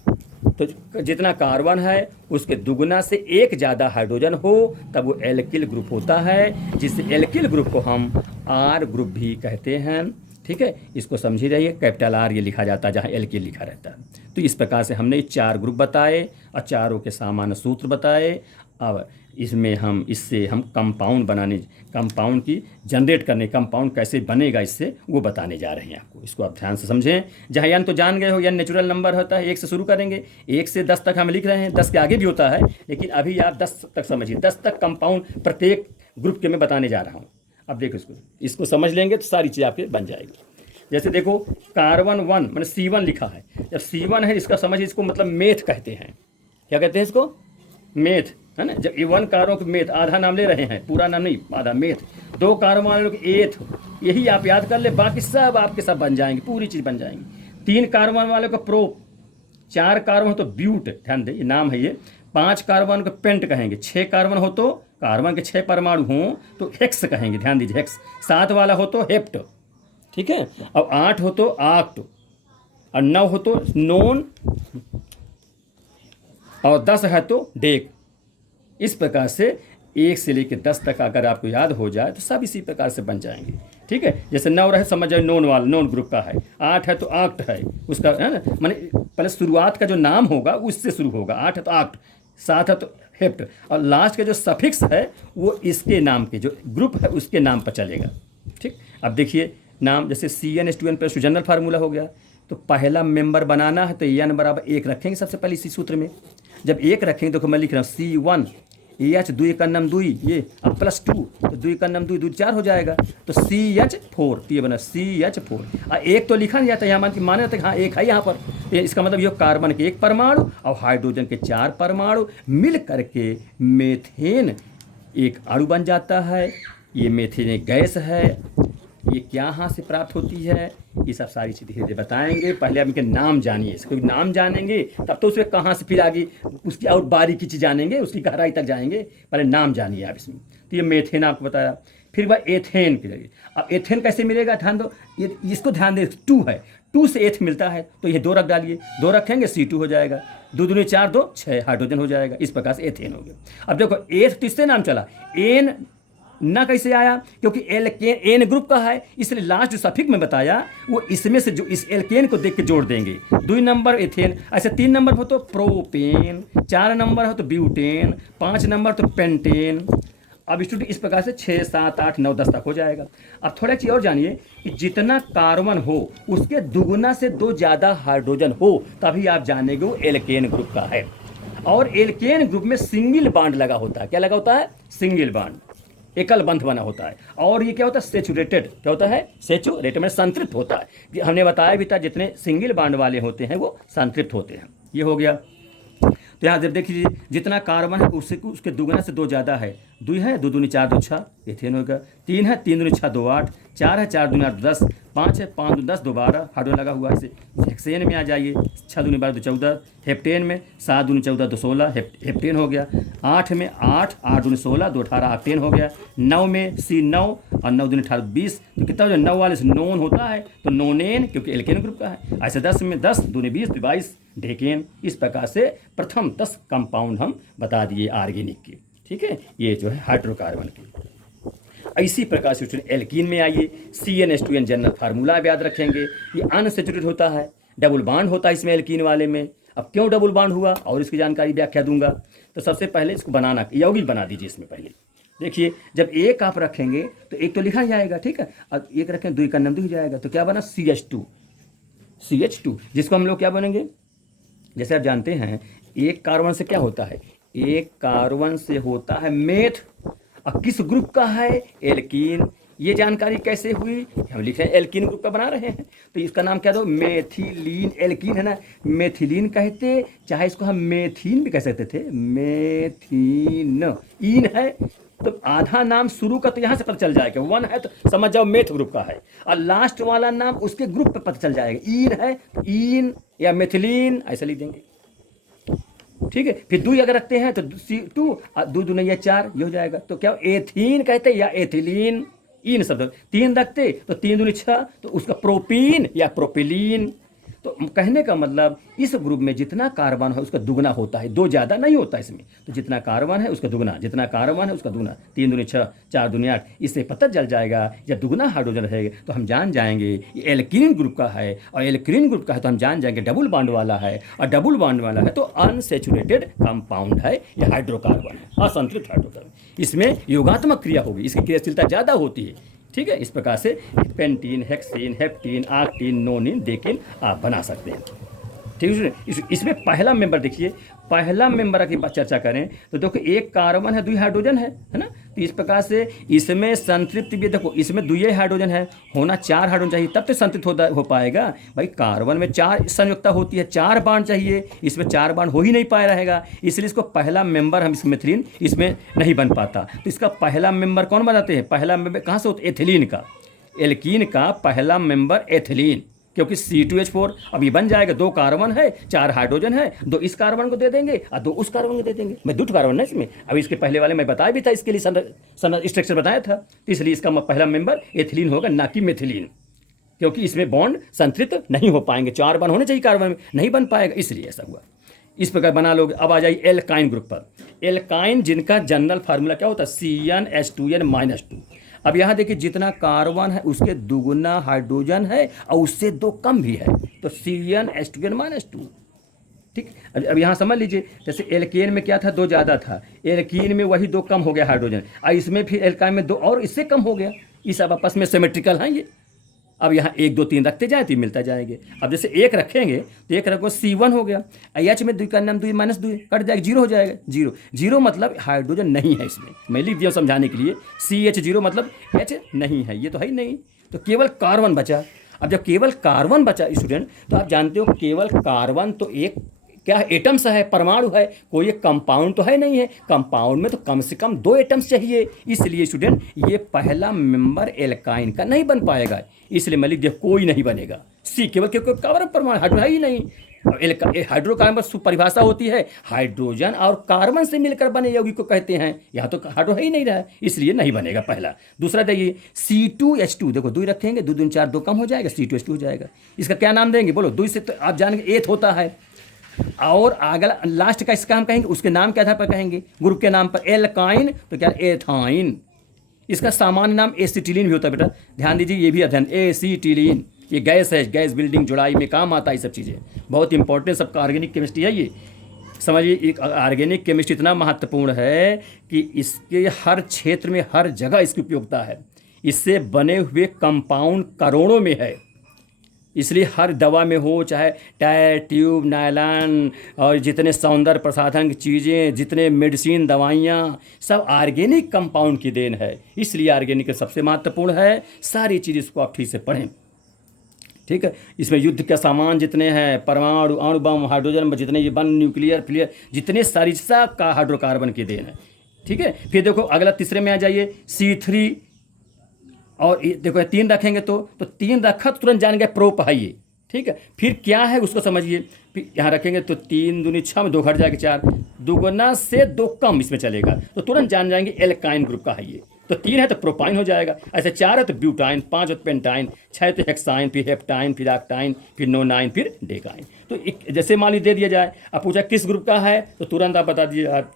तो जितना कार्बन है उसके दुगना से 1 ज़्यादा हाइड्रोजन हो तब वो एल्किल ग्रुप होता है, जिस एल्किल ग्रुप को हम R ग्रुप भी कहते हैं। ठीक है, इसको समझी रहिए, कैपिटल R ये लिखा जाता है जहाँ एल्किल लिखा रहता है। तो इस प्रकार से हमने 4 ग्रुप बताए और चारों के सामान्य सूत्र बताए। अब इसमें हम इससे कंपाउंड बनाने, कंपाउंड की जनरेट करने, कंपाउंड कैसे बनेगा इससे वो बताने जा रहे हैं आपको। इसको आप ध्यान से समझें। जहाँ n तो जान गए हो, n नेचुरल नंबर होता है, 1 से शुरू करेंगे, 1 से 10 तक हम लिख रहे हैं, 10 के आगे भी होता है, लेकिन अभी आप 10 तक समझिए। 10 तक कंपाउंड प्रत्येक ग्रुप के मैं बताने जा रहा हूँ। अब देखो इसको समझ लेंगे तो सारी चीज़ आपके बन जाएगी। जैसे देखो कार्बन 1 मैंने C1 लिखा है, जब C1 है इसका समझिए, इसको मतलब मेथ कहते हैं। क्या कहते हैं इसको, मेथ, है ना। जब E1 कार्बन को मेथ, आधा नाम ले रहे हैं, पूरा नाम नहीं, आधा मेथ। 2 कार्बन वाले को एथ, यही आप याद कर ले, बाकी सब आपके सब बन जाएंगे, पूरी चीज़ बन जाएंगी। 3 कार्बन वाले को प्रोप, 4 कार्बन हो तो ब्यूट, ध्यान दे ये नाम है ये। 5 कार्बन को पेंट कहेंगे, 6 कार्बन हो तो कार्बन के 6 परमाणु हों तो हेक्स कहेंगे, ध्यान दीजिए हेक्स। 7 वाला हो तो हेप्ट, ठीक है। अब 8 हो तो आक्ट, और 9 हो तो नोन, और 10 है तो डेक। इस प्रकार से 1 से लेकर 10 तक अगर आपको याद हो जाए तो सब इसी प्रकार से बन जाएंगे। ठीक है, जैसे 9 रहे समझ जाए नोन वाला, नोन ग्रुप का है। 8 है तो आक्ट है उसका, है ना, माने पहले शुरुआत का जो नाम होगा उससे शुरू होगा। 8 है तो आक्ट, 7 है तो हेप्ट, और लास्ट का जो सफिक्स है वो इसके नाम के, जो ग्रुप है उसके नाम पर चलेगा। ठीक, अब देखिए नाम, जैसे CnH2n+2 जनरल फार्मूला हो गया, तो पहला मेंबर बनाना है तो n बराबर 1 रखेंगे सबसे पहले इसी सूत्र में। जब 1 रखेंगे तो मैं लिख रहा हूँ C1 H 2 का नाम 2, ये अब +2 तो 2 का नाम 2, 2 4 हो जाएगा, तो CH4, तो ये बना CH4। और 1 तो लिखा नहीं जाता, यहाँ माना जाता है हाँ 1 है यहाँ पर, इसका मतलब ये कार्बन के 1 परमाणु और हाइड्रोजन के 4 परमाणु मिल करके मेथेन एक अणु बन जाता है। ये मेथेन एक गैस है। ये क्या यहाँ से प्राप्त होती है, ये सब सारी चीज़ धीरे धीरे बताएंगे। पहले आप इनके नाम जानिए, इसको नाम जानेंगे तब तो उसके कहाँ से फिर आगे उसकी और बारीकी चीज़ जानेंगे, उसकी गहराई तक जाएंगे। पहले नाम जानिए आप इसमें। तो ये मेथेन आपको बताया, फिर वह एथेन की जगह। अब एथेन कैसे मिलेगा, ध्यान दो, ये इसको ध्यान दे, 2 है, 2 से एथ मिलता है तो ये 2 रख डालिए, 2 रखेंगे C2 हो जाएगा, 2 दूनी 4, 2 6 हाइड्रोजन हो जाएगा। इस प्रकार से एथेन हो गया। अब देखो एथ किससे नाम चला, एन ना कैसे आया, क्योंकि एल्केन एन ग्रुप का है, इसलिए लास्ट जो सफिक्स में बताया वो इसमें से जो इस एल्केन को देख के जोड़ देंगे। 2 नंबर एथेन, ऐसे 3 नंबर हो तो प्रोपेन, 4 नंबर हो तो ब्यूटेन, 5 नंबर तो पेंटेन। अब स्टूडेंट इस प्रकार से 6 7 8 9 10 तक हो जाएगा। अब थोड़ा चीज़ और जानिए कि जितना कार्बन हो उसके दुगुना से 2 ज़्यादा हाइड्रोजन हो तभी आप जानेंगे वो एल्केन ग्रुप का है। और एल्केन ग्रुप में सिंगल बॉन्ड लगा होता है। क्या लगा होता है, सिंगल बॉन्ड, एकल बंध बना होता है। और ये क्या होता है, सेचुरेटेड, क्या होता है, सेचुरेटेड में संतृप्त होता है। हमने बताया भी था जितने सिंगल बॉन्ड वाले होते हैं वो संतृप्त होते हैं। ये हो गया। तो यहाँ जब देखिए जितना कार्बन है उससे उसके दुगना से 2 ज़्यादा है। 2 है, 2 दूनी 4 2 6 एथेन होगा। 3 है, 3 दूनी 6 2 8। 4 है, 4 दूनी 8 10। 5 है, 5 दूनी 10 2 12 हाइड्रोजन लगा हुआ है। इसे हेक्सेन में आ जाइए। 6 दूनी 12 2 14। हेप्टेन में 7 दूनी 14 2 16 हेप्टेन हो गया। 8 में 8 8 दूनी 16 2 18 ऑक्टेन हो गया। 9 में C9 और 9 दूनी 18 20। तो कितना हो जाए, 9 वाले से नोन होता है तो नोनेन, क्योंकि एल्केन ग्रुप का है। ऐसे 10 में 10 दूनी 20 22 डेकेन। इस प्रकार से प्रथम 10 कंपाउंड हम बता दिए ऑर्गेनिक के। ठीक है, ये जो है हाइड्रोकार्बन की। इसी प्रकार से एल्कीन में आइए। CnH2n जनरल फार्मूला याद रखेंगे। ये अनसैचुरेटेड होता है, डबल बॉन्ड होता है इसमें एल्कीन वाले में। अब क्यों डबल बॉन्ड हुआ और इसकी जानकारी व्याख्या दूंगा। तो सबसे पहले इसको बनाना, यौगिक बना दीजिए। इसमें पहले देखिए, जब एक आप रखेंगे तो एक तो लिखा जाएगा, ठीक है। अब एक रखें, 2 का नाम 2 जाएगा, तो क्या बना CH2, जिसको हम लोग क्या बनेंगे, जैसे आप जानते हैं एक कार्बन से क्या होता है, एक कार्बन से होता है मेथ। अब किस ग्रुप का है, एल्कीन। ये जानकारी कैसे हुई, हम लिख रहे हैं एल्कीन ग्रुप का बना रहे हैं, तो इसका नाम क्या दो, मेथिलीन एल्कीन है ना। मेथिलीन कहते, चाहे इसको हम मेथीन भी कह सकते थे, मेथीन इन है। तो आधा नाम शुरू का तो यहाँ से पता चल जाएगा, 1 है तो समझ जाओ मेथ ग्रुप का है, और लास्ट वाला नाम उसके ग्रुप पे पता चल जाएगा। इन है तो इन या मेथिलीन ऐसा लिख देंगे, ठीक है। फिर 2 अगर रखते हैं तो C2 2 2 या 4 ये हो जाएगा। तो क्या एथीन कहते या एथिलीन, इन शब्द। 3 रखते तो 3 दूनी 6 तो उसका प्रोपीन या प्रोपिलीन। तो कहने का मतलब इस ग्रुप में जितना कार्बन है उसका दुगना होता है, 2 ज़्यादा नहीं होता इसमें। तो जितना कार्बन है उसका दुगना, जितना कार्बन है उसका दुगना। 3 दूनी 6 4 दूनी 8। इससे पता चल जाएगा जब दुगना हाइड्रोजन रहेगा तो हम जान जाएंगे ये एल्कीन ग्रुप का है, और एल्कीन ग्रुप का है तो हम जान जाएंगे डबल बॉन्ड वाला है, और डबल बॉन्ड वाला है तो अनसैचुरेटेड कंपाउंड है, यह हाइड्रोकार्बन है, असंतृप्त हाइड्रोकार्बन। इसमें योगात्मक क्रिया होगी, इसकी क्रियाशीलता ज़्यादा होती है, ठीक है। इस प्रकार से पेंटीन, हेक्सीन, हेप्टीन, ऑक्टीन, नोनिन, डेकिन आप बना सकते हैं, ठीक है। इसमें पहला मेंबर देखिए, पहला मेंबर की चर्चा करें तो देखो एक कार्बन है, 2 हाइड्रोजन है ना। तो इस प्रकार से इसमें संतृप्त भी देखो, इसमें 2 हाइड्रोजन है, होना 4 हाइड्रोजन चाहिए तब तो संतृप्त हो पाएगा भाई। कार्बन में 4 संयुक्ता होती है, 4 बांड चाहिए, इसमें 4 बांड हो ही नहीं पाया रहेगा, इसलिए इसको पहला मेंबर हम इसमें मेथिलीन इसमें नहीं बन पाता। तो इसका पहला मेंबर कौन बनाते हैं, पहला मेंबर कहाँ से होता है, एथिलीन का। एल्कीन का पहला मेंबर एथिलीन, क्योंकि C2H4 अभी बन जाएगा, 2 कार्बन है, 4 हाइड्रोजन है, 2 इस कार्बन को दे देंगे और 2 उस कार्बन को दे देंगे। मैं 2 कार्बन है इसमें, अभी इसके पहले वाले मैं बताया भी था, इसके लिए स्ट्रक्चर बताया था, तो इसलिए इसका पहला मेंबर एथिलीन होगा, ना कि मेथिलीन, क्योंकि इसमें बॉन्ड संतृप्त नहीं हो पाएंगे, 4 बॉन्ड होने चाहिए कार्बन में, नहीं बन पाएगा, इसलिए ऐसा हुआ। इस प्रकार बना लोगे। अब आ जाइए एल्काइन ग्रुप पर। एल्काइन जिनका जनरल फार्मूला क्या होता है, CnH2n-2। अब यहाँ देखिए जितना कार्बन है उसके दुगुना हाइड्रोजन है और उससे 2 कम भी है, तो CnH2n-2, ठीक। अब यहाँ समझ लीजिए, जैसे एल्केन में क्या था, 2 ज़्यादा था, एल्कीन में वही 2 कम हो गया हाइड्रोजन, और इसमें फिर एल्काइन में 2 और इससे कम हो गया। इस अब आपस में सिमेट्रिकल हैं ये। अब यहाँ 1 2 3 रखते जाए तो मिलता जाएंगे। अब जैसे 1 रखेंगे तो 1 रखो C1 हो गया, H में 2 का नाम 2 -2 कट जाएगा, 0 हो जाएगा। 0 मतलब हाइड्रोजन नहीं है इसमें, मैं लिख दिया समझाने के लिए। CH0 मतलब H नहीं है, ये तो है ही नहीं, तो केवल कार्बन बचा। अब जब केवल कार्बन बचा स्टूडेंट, तो आप जानते हो केवल कार्बन तो एक क्या एटम्स है, परमाणु है, कोई एक कंपाउंड तो है नहीं है। कंपाउंड में तो कम से कम 2 एटम्स चाहिए, इसलिए स्टूडेंट ये पहला मेंबर एल्काइन का नहीं बन पाएगा, इसलिए मैं लिख दिया कोई नहीं बनेगा। सी केवल क्योंकि कार्बन परमाणु हाइड्रोजन है ही नहीं। हाइड्रोकार्बन परिभाषा होती है हाइड्रोजन और कार्बन से मिलकर बने यौगिक को कहते हैं, यहाँ तो हाइड्रो है ही नहीं रहा, इसलिए नहीं बनेगा पहला। दूसरा देखिए C2H2, देखो 2 रखेंगे, 2 दूनी 4 2 कम हो जाएगा, C2H2 हो जाएगा। इसका क्या नाम देंगे बोलो, 2 से तो आप जानेंगे एथ होता है, और अगला लास्ट का इसका हम कहेंगे उसके नाम के आधार पर कहेंगे, ग्रुप के नाम पर। एल्काइन तो क्या एथाइन, इसका सामान्य नाम एसिटिलीन भी होता है बेटा, ध्यान दीजिए ये भी अध्ययन, एसिटिलीन। ये गैस है, गैस बिल्डिंग जुड़ाई में काम आता है, ये सब चीज़ें बहुत इंपॉर्टेंट, सबका ऑर्गेनिक केमिस्ट्री है ये। समझिए एक ऑर्गेनिक केमिस्ट्री इतना महत्वपूर्ण है कि इसके हर क्षेत्र में हर जगह इसकी उपयोगिता है। इससे बने हुए कंपाउंड करोड़ों में है, इसलिए हर दवा में हो, चाहे टायर ट्यूब नायलॉन और जितने सौंदर्य प्रसाधन की चीज़ें, जितने मेडिसिन दवाइयाँ, सब ऑर्गेनिक कंपाउंड की देन है। इसलिए ऑर्गेनिक सबसे महत्वपूर्ण है। सारी चीज़ इसको आप ठीक से पढ़ें, ठीक है। इसमें युद्ध के सामान जितने हैं, परमाणु, अणु बम, हाइड्रोजन जितने ये बम, न्यूक्लियर फ्लियर, जितने सारी सब का हाइड्रोकार्बन की देन है। ठीक है। फिर देखो अगला तीसरे में आ जाइए, C3, और देखो 3 रखेंगे तो 3 रखा तो तुरंत जान गए प्रोपाइए। ठीक है। फिर क्या है उसको समझिए, फिर यहाँ रखेंगे तो 3 दूनी 6 में 2 घट जाएगा 4, दुगुना से 2 कम इसमें चलेगा तो तुरंत जान जाएंगे एल्काइन ग्रुप का है ये। तो 3 है तो प्रोपाइन हो जाएगा, ऐसे 4 है तो ब्यूटाइन, 5 है तो पेंटाइन, 6 है तो हेक्साइन, फिर हेप्टाइन, फिर ऑक्टाइन, फिर नोनाइन, फिर डेकाइन। तो जैसे मान लीजिए दे दिया जाए, अब पूछा किस ग्रुप का है तो तुरंत आप बता दीजिए यार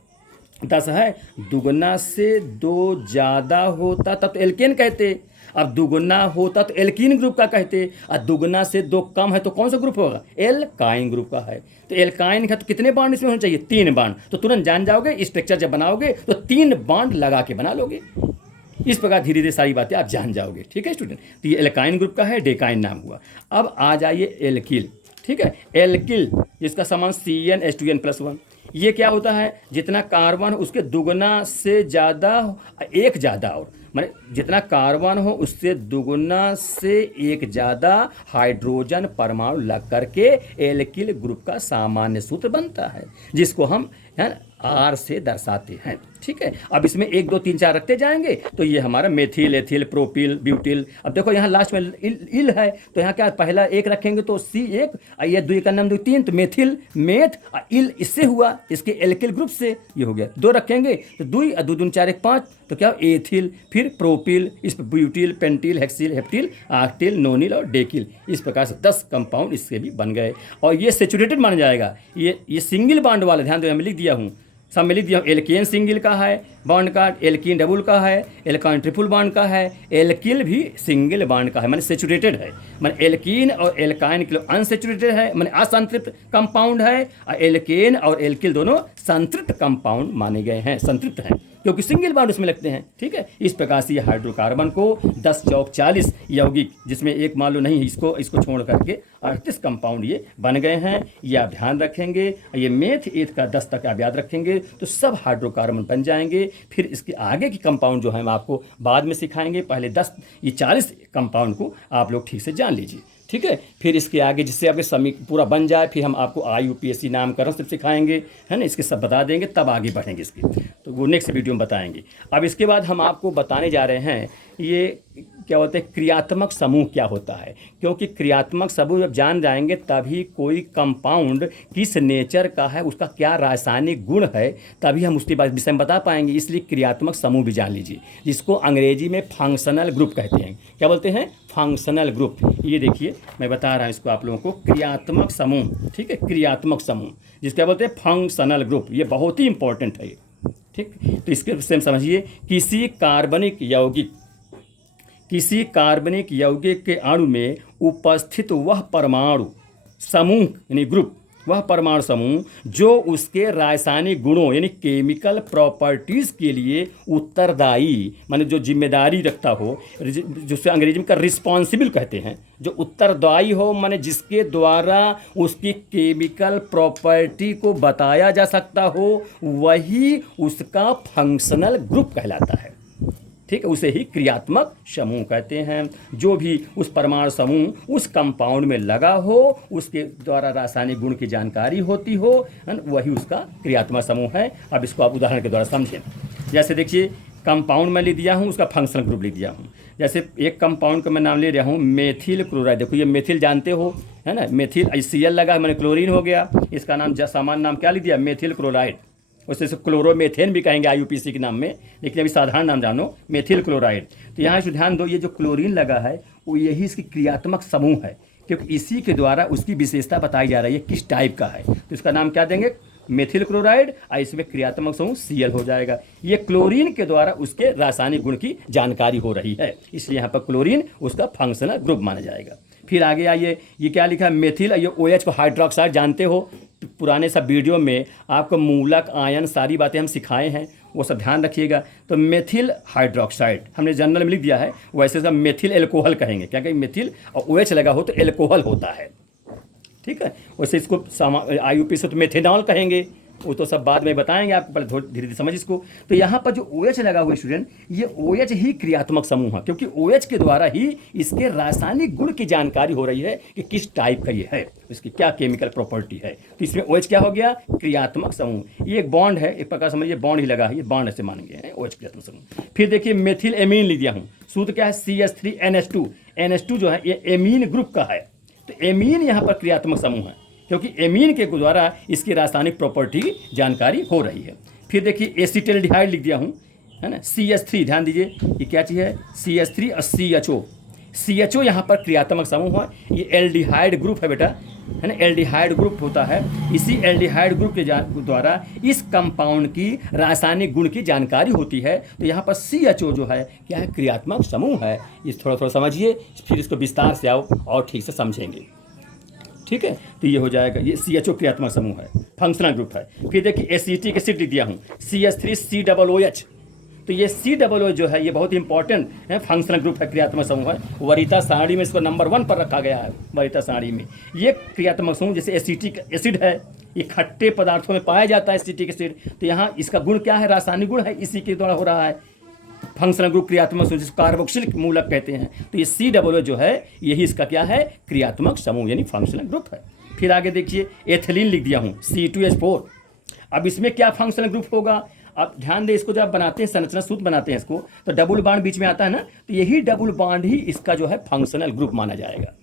10 है, दुगुना से 2 ज़्यादा होता तब तो एल्केन कहते, अब दुगुना होता तो एल्कीन ग्रुप का कहते, और दुगुना से 2 कम है तो कौन सा ग्रुप होगा, एल्काइन ग्रुप का है। तो एल्काइन का तो कितने बांड इसमें होने चाहिए, 3 बांड। तो तुरंत जान जाओगे स्ट्रक्चर जब बनाओगे तो 3 बांड लगा के बना लोगे। इस प्रकार धीरे धीरे सारी बातें आप जान जाओगे। ठीक है स्टूडेंट, तो ये एल्काइन ग्रुप का है, डेकाइन नाम हुआ। अब आ जाइए एल्किल। ठीक है, एल्किल जिसका समान CnH2n+1, ये क्या होता है, जितना कार्बन उसके दुगुना से ज़्यादा, एक ज़्यादा, और माने जितना कार्बन हो उससे दुगुना से एक ज़्यादा हाइड्रोजन परमाणु लग करके एल्किल ग्रुप का सामान्य सूत्र बनता है, जिसको हम R से दर्शाते हैं। ठीक है। अब इसमें 1 2 3 4 रखते जाएंगे तो ये हमारा मेथिल, एथिल, प्रोपिल, ब्यूटिल। अब देखो यहाँ लास्ट में इल है तो यहाँ क्या पहला 1 रखेंगे तो C1, ये 2 का नाम 2 3 तो मेथिल, मेथ, इल इससे हुआ, इसके एल्किल ग्रुप से ये हो गया। 2 रखेंगे तो 2 और 2 2 4 1 5 तो क्या एथिल, फिर प्रोपिल, इस पर butyl, pentyl, hexyl, heptyl, octyl, नोनिल और डेकिल। इस प्रकार से 10 कंपाउंड इससे भी बन गए और ये सेचुरेटेड माना जाएगा। ये सिंगल बॉन्ड वाला, ध्यान दो मैं लिख दिया हूँ, सब में लिख दिया हूँ। एल्केन सिंगल का है बॉन्ड का, एल्कीन डबल का है, एल्काइन ट्रिपल बॉन्ड का है, एल्किल भी सिंगल बॉन्ड का है, माने सेचुरेटेड है। माने एल्कीन और एल्काइन के अनसेचुरेटेड है, माने असंतृप्त कंपाउंड है, और एल्केन और एल्किल दोनों संतृप्त कंपाउंड माने गए हैं, संतृप्त हैं क्योंकि सिंगल बॉन्ड उसमें लगते हैं। ठीक है। इस प्रकार से ये हाइड्रोकार्बन को 10 चौक 40 यौगिक, जिसमें एक मान लो नहीं, इसको छोड़ करके 38 कंपाउंड ये बन गए हैं। ये आप ध्यान रखेंगे, ये मेथ एथ का 10 तक आप याद रखेंगे तो सब हाइड्रोकार्बन बन जाएंगे। फिर इसके आगे की कंपाउंड जो है हम आपको बाद में सिखाएंगे, पहले 10 ये 40 कंपाउंड को आप लोग ठीक से जान लीजिए। ठीक है। फिर इसके आगे जिससे आपके पूरा बन जाए फिर हम आपको IUPAC नामकरण सब सिखाएंगे, है ना, इसके सब बता देंगे, तब आगे बढ़ेंगे इसके, तो वो नेक्स्ट वीडियो में बताएंगे। अब इसके बाद हम आपको बताने जा रहे हैं ये क्या बोलते हैं, क्रियात्मक समूह क्या होता है, क्योंकि क्रियात्मक समूह जब जान जाएंगे तभी कोई कंपाउंड किस नेचर का है, उसका क्या रासायनिक गुण है, तभी हम उसके विषय में बता पाएंगे। इसलिए क्रियात्मक समूह भी जान लीजिए, जिसको अंग्रेजी में फंक्शनल ग्रुप कहते हैं। क्या बोलते हैं, फंक्शनल ग्रुप। ये देखिए मैं बता रहा हूँ इसको आप लोगों को, क्रियात्मक समूह। ठीक है, क्रियात्मक समूह जिसको बोलते हैं फंक्शनल ग्रुप, ये बहुत ही इंपॉर्टेंट है। ठीक, तो इसके विषय में समझिए, किसी कार्बनिक यौगिक के अणु में उपस्थित वह परमाणु समूह यानी ग्रुप, वह परमाणु समूह जो उसके रासायनिक गुणों यानी केमिकल प्रॉपर्टीज़ के लिए उत्तरदायी, माने जो जिम्मेदारी रखता हो, जिसे अंग्रेजी में रिस्पॉन्सिबल कहते हैं, जो उत्तरदायी हो, माने जिसके द्वारा उसकी केमिकल प्रॉपर्टी को बताया जा सकता हो, वही उसका फंक्शनल ग्रुप कहलाता है। ठीक है, उसे ही क्रियात्मक समूह कहते हैं। जो भी उस परमाणु समूह उस कंपाउंड में लगा हो, उसके द्वारा रासायनिक गुण की जानकारी होती हो, वही उसका क्रियात्मक समूह है। अब इसको आप उदाहरण के द्वारा समझें। जैसे देखिए, कंपाउंड मैं लिख दिया हूँ, उसका फंक्शनल ग्रुप लिख दिया हूँ। जैसे एक कंपाउंड का मैं नाम ले रहा हूँ मेथिल क्लोराइड। देखो ये मेथिल जानते हो, है ना, मेथिल Cl लगा, मैंने क्लोरीन हो गया, इसका नाम सामान्य नाम क्या लिख दिया, मेथिल क्लोराइड। उससे क्लोरोमेथेन भी कहेंगे IUPAC के नाम में, लेकिन अभी साधारण नाम जानो, मेथिल क्लोराइड। तो यहाँ से ध्यान दो, ये जो क्लोरीन लगा है वो यही इसकी क्रियात्मक समूह है, क्योंकि इसी के द्वारा उसकी विशेषता बताई जा रही है किस टाइप का है। तो इसका नाम क्या देंगे, मेथिल क्लोराइड, और इसमें क्रियात्मक समूह Cl हो जाएगा। ये क्लोरीन के द्वारा उसके रासायनिक गुण की जानकारी हो रही है, इसलिए यहाँ पर क्लोरीन उसका फंक्शनल ग्रुप माना जाएगा। फिर आगे आइए, ये क्या लिखा है, मेथिल, ये OH को हाइड्रोक्साइड जानते हो, पुराने सब वीडियो में आपको मूलक, आयन, सारी बातें हम सिखाए हैं, वो सब ध्यान रखिएगा। तो मेथिल हाइड्रोक्साइड हमने जनरल में लिख दिया है, वैसे सब मेथिल एल्कोहल कहेंगे, क्या कहेंगे, मेथिल और OH लगा हो तो एल्कोहल होता है। ठीक है, वैसे इसको IUPAC से तो मेथेनॉल कहेंगे, वो तो सब बाद में बताएंगे आपको, पहले धीरे धीरे समझ इसको। तो यहाँ पर जो OH लगा हुआ है स्टूडेंट, ये OH ही क्रियात्मक समूह है, क्योंकि OH के द्वारा ही इसके रासायनिक गुण की जानकारी हो रही है कि किस टाइप का ये है, इसकी क्या केमिकल प्रॉपर्टी है। तो इसमें OH क्या हो गया, क्रियात्मक समूह। ये एक बॉन्ड है, एक प्रकार समझिए बॉन्ड ही लगा है, ये बॉन्ड ऐसे मानेंगे हैं OH क्रियात्मक समूह। फिर देखिए मेथिल एमीन लिख दिया हूँ, सूत्र क्या है CH3NH2। NH2 जो है ये एमीन ग्रुप का है, तो एमीन यहाँ पर क्रियात्मक समूह है, क्योंकि एमीन के द्वारा इसकी रासायनिक प्रॉपर्टी जानकारी हो रही है। फिर देखिए एसिटाल्डिहाइड लिख दिया हूँ, है ना, CH3, ध्यान दीजिए ये क्या चीज़ है, CH3 और CHO। CHO यहाँ पर क्रियात्मक समूह है, ये एल्डिहाइड ग्रुप है बेटा, है ना, एल्डिहाइड ग्रुप होता है। इसी एल्डिहाइड ग्रुप के द्वारा इस कंपाउंड की रासायनिक गुण की जानकारी होती है। तो यहाँ पर CHO जो है क्या है, क्रियात्मक समूह है। इस थोड़ा थोड़ा समझिए, फिर इसको विस्तार से आओ और ठीक से समझेंगे, ठीक है। तो ये हो जाएगा, ये CHO क्रियात्मक समूह है, फंक्शनल ग्रुप है। फिर देखिए एसिटिक एसिड लिख दिया हूँ, CH3COOH। तो ये COOH जो है ये बहुत इंपॉर्टेंट है, फंक्शनल ग्रुप है, क्रियात्मक समूह है। वरीयता सारणी में इसको नंबर 1 पर रखा गया है, वरीयता सारणी में। ये क्रियात्मक समूह जैसे एसिटिक एसिड है, ये खट्टे पदार्थों में पाया जाता है एसिटिक एसिड। तो यहाँ इसका गुण क्या है, रासायनिक गुण है, इसी के द्वारा हो रहा है फंक्शनल ग्रुप क्रियात्मक समूह, जिसको कार्बोक्सिलिक मूलक कहते हैं। तो ये COOH जो है यही इसका क्या है, क्रियात्मक समूह यानी फंक्शनल ग्रुप है। फिर आगे देखिए एथिलीन लिख दिया हूँ, C2H4। अब इसमें क्या फंक्शनल ग्रुप होगा, अब ध्यान दें, इसको जब बनाते हैं संरचना सूत्र बनाते हैं इसको, तो डबल बॉन्ड बीच में आता है ना, तो यही डबल बॉन्ड ही इसका जो है फंक्शनल ग्रुप माना जाएगा,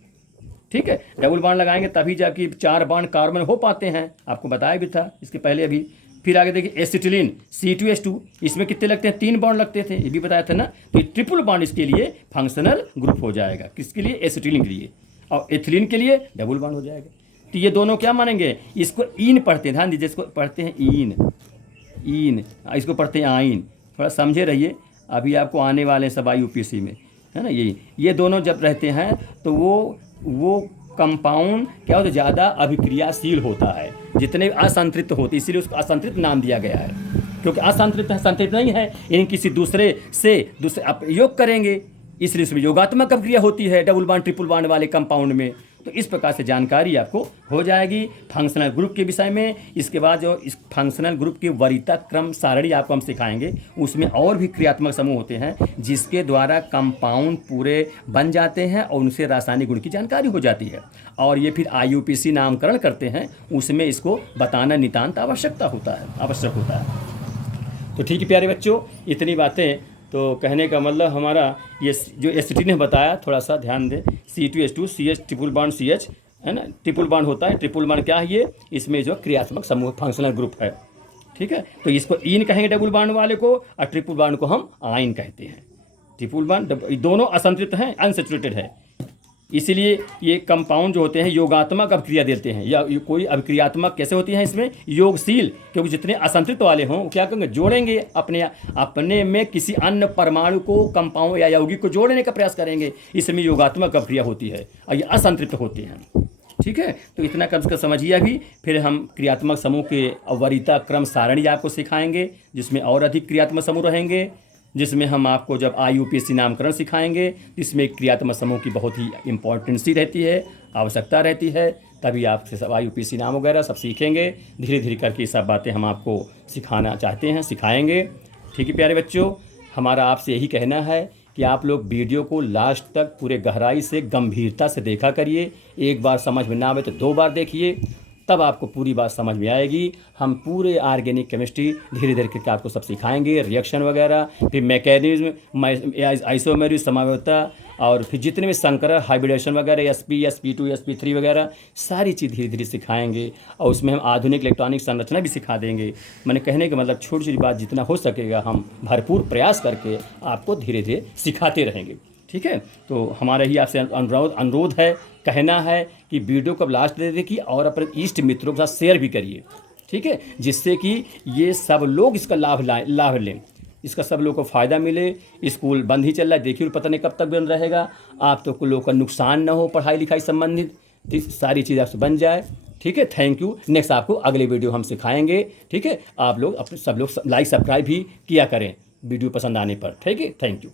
ठीक है। डबल बॉन्ड लगाएंगे तभी जाके 4 बॉन्ड कार्बन हो पाते हैं, आपको बताया भी था इसके पहले अभी। फिर आगे देखिए एसिटिलीन C2H2, इसमें कितने लगते हैं, 3 बॉन्ड लगते थे, ये भी बताया था ना। तो ये ट्रिपल बॉन्ड इसके लिए फंक्शनल ग्रुप हो जाएगा, किसके लिए, एसिटिलीन के लिए, और एथिलीन के लिए डबल बॉन्ड हो जाएगा। तो ये दोनों क्या मानेंगे, इसको ईन पढ़ते हैं, ध्यान दीजिए, इसको पढ़ते हैं ईन, इसको पढ़ते हैं आइन। थोड़ा समझे रहिए, अभी आपको आने वाले हैं सब IUPAC में, है ना। ये दोनों जब रहते हैं तो वो कंपाउंड क्या होता है, ज़्यादा अभिक्रियाशील होता है, जितने असंतृप्त होते, इसीलिए उसको असंतृप्त नाम दिया गया है, क्योंकि असंतृप्त है, संतृप्त नहीं है, इन किसी दूसरे आप योग करेंगे, इसलिए उसमें योगात्मक अभिक्रिया होती है डबल बॉन्ड ट्रिपल बॉन्ड वाले कंपाउंड में। तो इस प्रकार से जानकारी आपको हो जाएगी फंक्शनल ग्रुप के विषय में। इसके बाद जो इस फंक्शनल ग्रुप की वरीयता क्रम सारणी आपको हम सिखाएंगे, उसमें और भी क्रियात्मक समूह होते हैं जिसके द्वारा कंपाउंड पूरे बन जाते हैं और उनसे रासायनिक गुण की जानकारी हो जाती है, और ये फिर IUPAC नामकरण करते हैं, उसमें इसको बताना नितांत आवश्यक होता है। तो ठीक है प्यारे बच्चों, इतनी बातें तो कहने का मतलब हमारा ये जो एसिटिलीन ने बताया, थोड़ा सा ध्यान दें, C2H2 CH triple bond CH, है ना, ट्रिपल बॉन्ड होता है। ट्रिपल बॉन्ड क्या है, ये इसमें जो क्रियात्मक समूह फंक्शनल ग्रुप है, ठीक है। तो इसको ईन कहेंगे डबल बॉन्ड वाले को, और ट्रिपल बॉन्ड को हम आइन कहते हैं। ट्रिपल बॉन्ड दोनों असंतृप्त हैं, अनसैचुरेटेड है, इसीलिए ये कंपाउंड जो होते हैं योगात्मक अभिक्रिया देते हैं, या कोई अभिक्रियात्मक कैसे होती हैं इसमें, योगशील, क्योंकि जितने असंतृप्त वाले हों क्या करेंगे, जोड़ेंगे अपने में किसी अन्य परमाणु को, कंपाउंड या यौगिक को जोड़ने का प्रयास करेंगे, इसमें योगात्मक अभिक्रिया होती है, और ये असंतृप्त होते हैं, ठीक है। तो इतना कम से कम समझिए अभी। फिर हम क्रियात्मक समूह के वरीयता क्रम सारणी आपको सिखाएंगे, जिसमें और अधिक क्रियात्मक समूह रहेंगे, जिसमें हम आपको जब IUPAC नामकरण सिखाएंगे, इसमें क्रियात्मक समूह की बहुत ही इम्पोर्टेंसी रहती है, आवश्यकता रहती है, तभी आप सब IUPAC नाम वगैरह सब सीखेंगे। धीरे धीरे करके सब बातें हम आपको सिखाना चाहते हैं, सिखाएंगे, ठीक है प्यारे बच्चों। हमारा आपसे यही कहना है कि आप लोग वीडियो को लास्ट तक पूरे गहराई से, गंभीरता से देखा करिए। एक बार समझ में ना आवे तो 2 बार देखिए, तब आपको पूरी बात समझ में आएगी। हम पूरे ऑर्गेनिक केमिस्ट्री धीरे धीरे करके आपको सब सिखाएंगे, रिएक्शन वगैरह, फिर मैकेनिज्म, आइसोमेरिक समावता, और फिर जितने भी संकर हाइब्रिडेशन वगैरह, SP, SP2, SP3 वगैरह, सारी चीज़ धीरे धीरे सिखाएंगे, और उसमें हम आधुनिक इलेक्ट्रॉनिक संरचना भी सिखा देंगे। मैंने कहने का मतलब छोटी छोटी बात जितना हो सकेगा हम भरपूर प्रयास करके आपको धीरे धीरे सिखाते रहेंगे, ठीक है। तो हमारा ही आपसे अनुरोध है, कहना है कि वीडियो को लास्ट दे देखिए और अपने इष्ट मित्रों के साथ शेयर भी करिए, ठीक है, जिससे कि ये सब लोग इसका लाभ लें, इसका सब लोगों को फ़ायदा मिले। स्कूल बंद ही चल रहा है, देखिए पता नहीं कब तक बंद रहेगा, आप तो लोगों का नुकसान ना हो पढ़ाई लिखाई संबंधित, सारी चीज़ आपसे बन जाए, ठीक है। Thank you. नेक्स्ट आपको अगले वीडियो हम सिखाएंगे, ठीक है। आप लोग अपने सब लोग लाइक सब्सक्राइब भी किया करें वीडियो पसंद आने पर, ठीक है। Thank you.